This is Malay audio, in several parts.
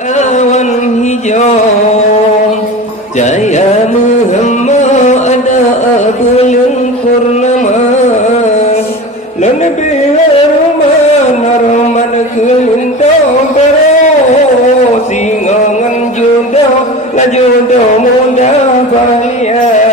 Awan hijau Cahaya Muhammad ada bulan purnama Nabi Rahman kelintang baru Singongan jodoh muda bahagia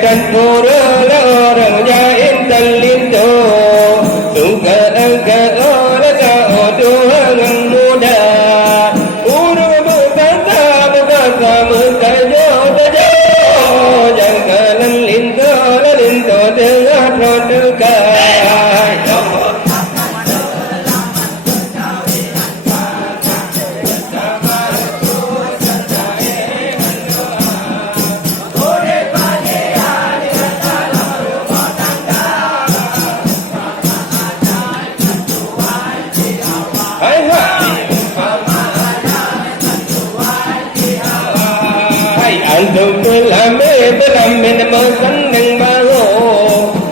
dan orang jain terlintu suka angka orang Tuhan muda urut berkata bertajo jangan lintu tengah produkan Antum berlame nama senang baru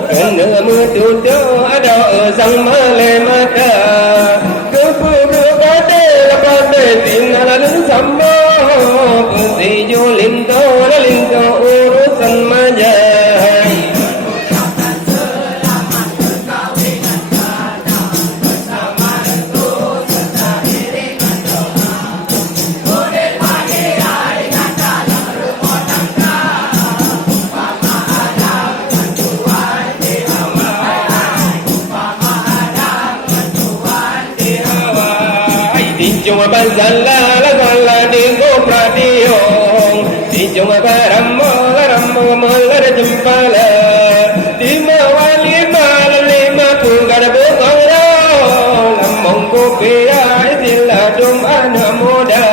kena duduk ada sang malai mata keburu pada tinggal lalu sama persiju linto urusan majai Cuma bazalla la gola di gopradiong di cuma baramo la jempala di mawali lima punggar bukara namong kopia sila dum anak muda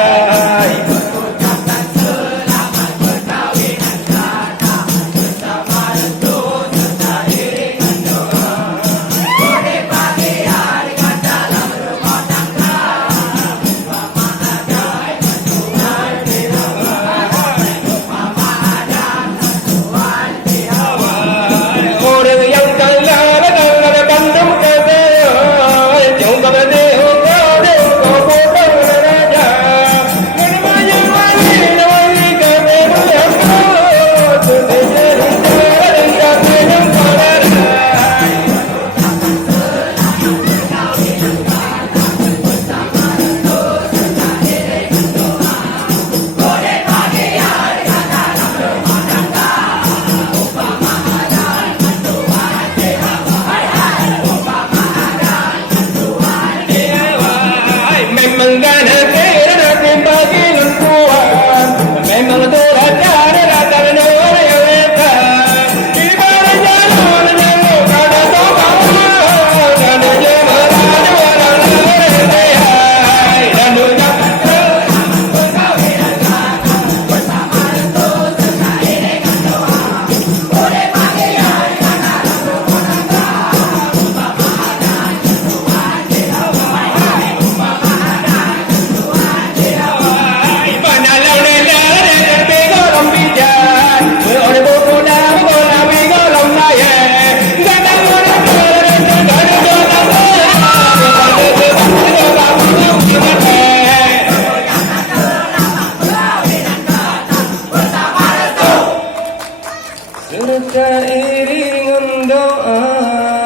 serta iringan doa